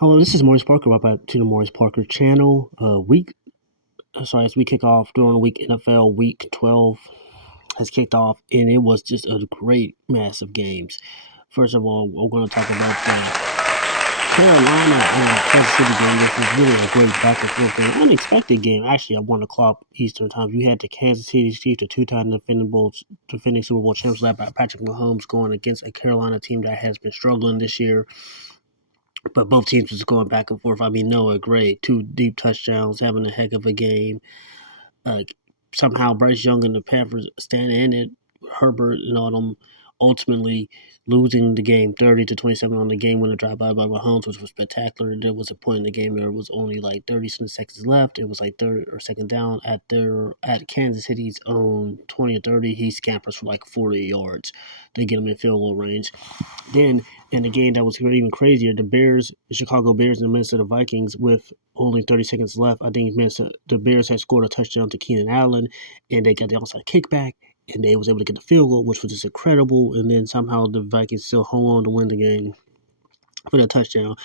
Hello, this is Maurice Parker. Welcome back to the Maurice Parker channel. As we kick off during the week, NFL Week 12 has kicked off, and it was just a great mass of games. First of all, we're going to talk about the Carolina and Kansas City game. This was really a great back and forth game, unexpected game. Actually, at 1 o'clock Eastern time, you had the Kansas City Chiefs, the two-time defending Super Bowl champs, led by Patrick Mahomes, going against a Carolina team that has been struggling this year. But both teams was going back and forth. I mean, Noah Gray, two deep touchdowns, having a heck of a game. Somehow Bryce Young and the Panthers stand in it. Herbert and all them ultimately losing the game 30-27 on the game winner drive by Mahomes, which was spectacular. There was a point in the game where it was only like 30 seconds left. It was like third or second down at Kansas City's own 20 or 30. He scampers for like 40 yards. They get him in field goal range. Then in the game that was even crazier, the Chicago Bears and the Minnesota Vikings, with only 30 seconds left, I think the Bears had scored a touchdown to Keenan Allen, and they got the outside kickback, and they was able to get the field goal, which was just incredible. And then somehow the Vikings still hung on to win the game for the touchdown.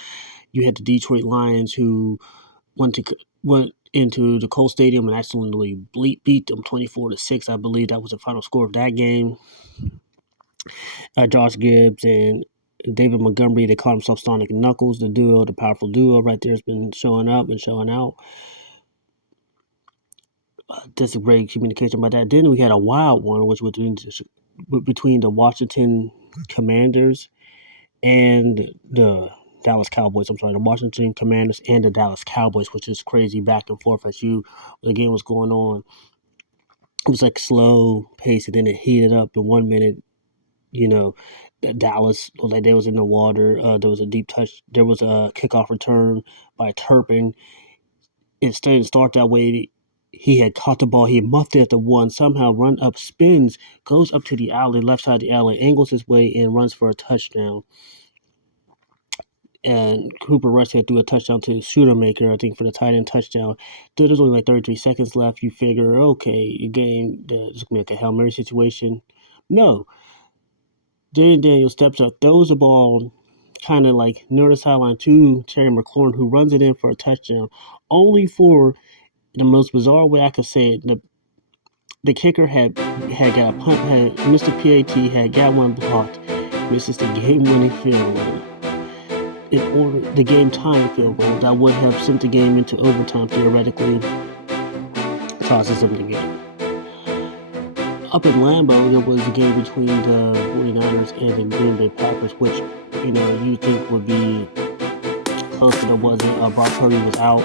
You had the Detroit Lions, who went into the Colts Stadium and absolutely beat them 24-6. I believe that was the final score of that game. Josh Gibbs and David Montgomery, they call themselves Sonic and Knuckles, the powerful duo right there has been showing up and showing out. That's a great communication about that. Then we had a wild one, which was between the Washington Commanders and the Dallas Cowboys. The Washington Commanders and the Dallas Cowboys, which is crazy back and forth as the game was going on. It was like slow pace, and then it heated up in 1 minute. Dallas looked like they was in the water. There was a deep touch. There was a kickoff return by Turpin. It didn't start that way. He had caught the ball. He muffed it at the one. Somehow run up, spins, goes up to the alley, left side of the alley, angles his way and runs for a touchdown. And Cooper Rush had threw a touchdown to Shootermaker, I think, for the tight end touchdown. There's only like 33 seconds left. You figure, okay, your game, it's going to be like a Hail Mary situation. No. Jayden Daniels steps up, throws the ball kind of like near the sideline to Terry McLaurin, who runs it in for a touchdown, only for the most bizarre way I could say it. The kicker had got a punt, had missed a PAT, had got one blocked, misses the game-winning field goal. In order the game-tying field goal that would have sent the game into overtime, theoretically, tosses them the game. Up in Lambeau, there was a game between the 49ers and the Green Bay Packers, which, you think would be close, but it wasn't. Brock Purdy was out.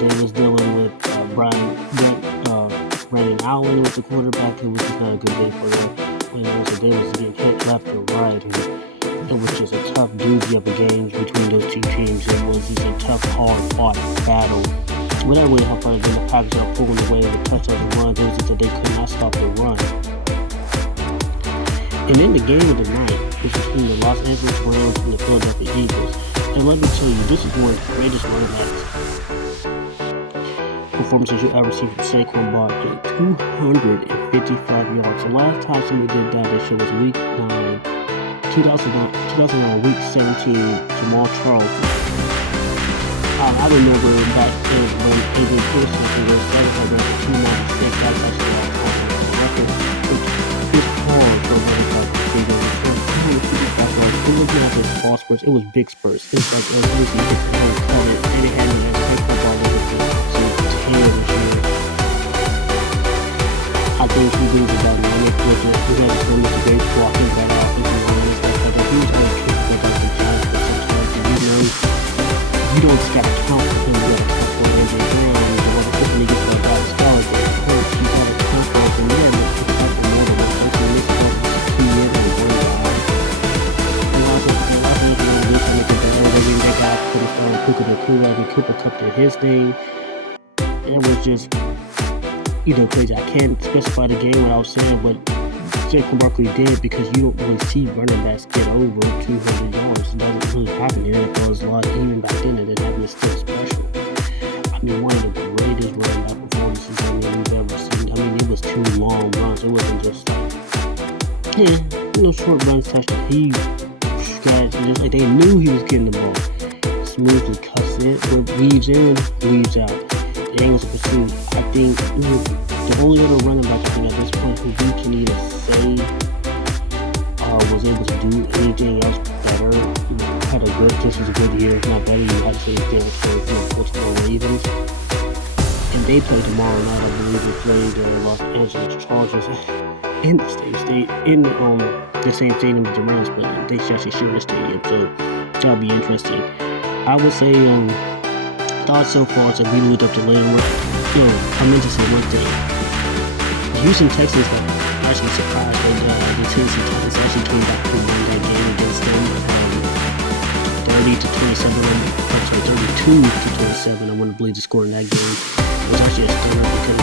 They was dealing with Brandon Allen was the quarterback. It was just not a good day for them. So they was getting hit left and right. And it was just a tough doozy of a game between those two teams. It was just a tough, hard-fought battle. Without really how far the Packers are pulling away with touchdowns and runs, it was just that they could not stop the run. And then the game of the night was between the Los Angeles Rams and the Philadelphia Eagles. And let me tell you, this is one of the greatest running backs performances you ever see from Saquon Barkley. 255 yards. The last time somebody did that, this year was week 9, 2009, week 17, Jamal Charles. I remember back then when Adrian Pearson was satisfied with 296. That's actually all time record, which is hard for a running back to figure out. It was not just small spurts, it was big spurts. It was like it was covered, and it had a nice football with it to Taylor this year. I think he brings it down to Nick Bridget. He had so much great blocking that offensive line. Like he was going to kick with him sometimes, but sometimes you don't just gotta count for him to get a count for AJ Brown, or when he gets to a Dallas Cowboys, but hurts, you gotta count for him there, and it's a couple more than one. So this was 2 years and 1 guy. And also, they got put a star Puka the Pooh, and Cooper Cup did his thing. It was just, crazy. I can't specify the game without saying what Saquon Barkley did, because you don't really see running backs get over 200 yards. It doesn't really happen in the NFL. It's a lot, even back then, it didn't happen. It's still special. One of the greatest running back performances we've ever seen. It was 2 long runs. It wasn't just short runs touched. He got just like they knew he was getting the ball. smoothly cuts in, but weaves in, weaves out. The angles of pursuit. I think the only other running back I think at this point who we can either say was able to do anything else better. Had a good, this was a good year, if not better. You had to say Derek Carr from the Baltimore Ravens. And they play tomorrow night. I believe they play the Los Angeles Chargers in the state in the same stadium as the Rams, but they actually share the stadium, so that'll be interesting. I would say thoughts so far is that we moved up to Landmark. I meant to say one thing. The Houston Texans got actually surprised when the Tennessee Titans actually came back to win that game against them. 30 to 27. I'm sorry, 32 to 27. I want to believe the score in that game. It was actually a stunner because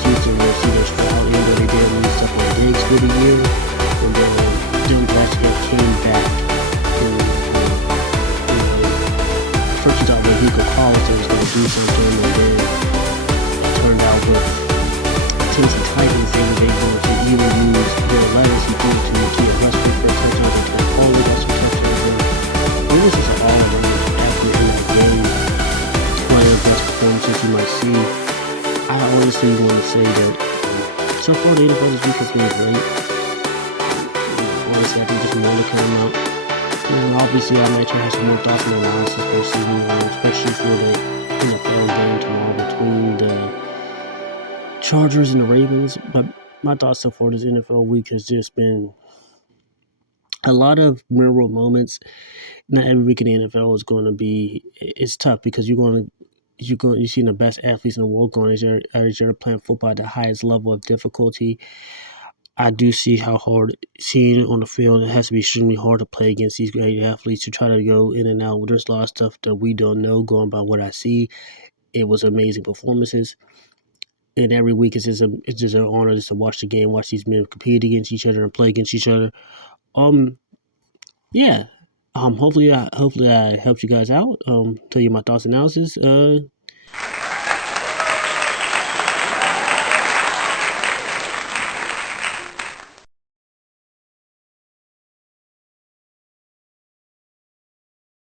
Houston was either Stroud or they did lose stuff on Diggs for the year, and then Dylan Pascal came back. First you thought when Hugo Collins was going to do something, and then it turned out with Tennessee Titans they were able to either use their legacy to Kia Husky for a touchdown and Ted Foley got some touchdowns. It was just an all-around effort in that game. One of the best performances you might see. I honestly want to say that so far the NFL this week has been great. Honestly, I think there's more to come out. And obviously, I might try to have some more thoughts and analysis for season, especially for the NFL game tomorrow between the Chargers and the Ravens. But my thoughts so far this NFL week has just been a lot of memorable moments. Not every week in the NFL is going to be. It's tough because you're seeing the best athletes in the world going as you're playing football at the highest level of difficulty. I do see how hard seeing it on the field. It has to be extremely hard to play against these great athletes to try to go in and out. There's a lot of stuff that we don't know going by what I see. It was amazing performances. And every week it's just an honor just to watch the game, watch these men compete against each other and play against each other. Yeah. Hopefully I helped you guys out. Tell you my thoughts and analysis.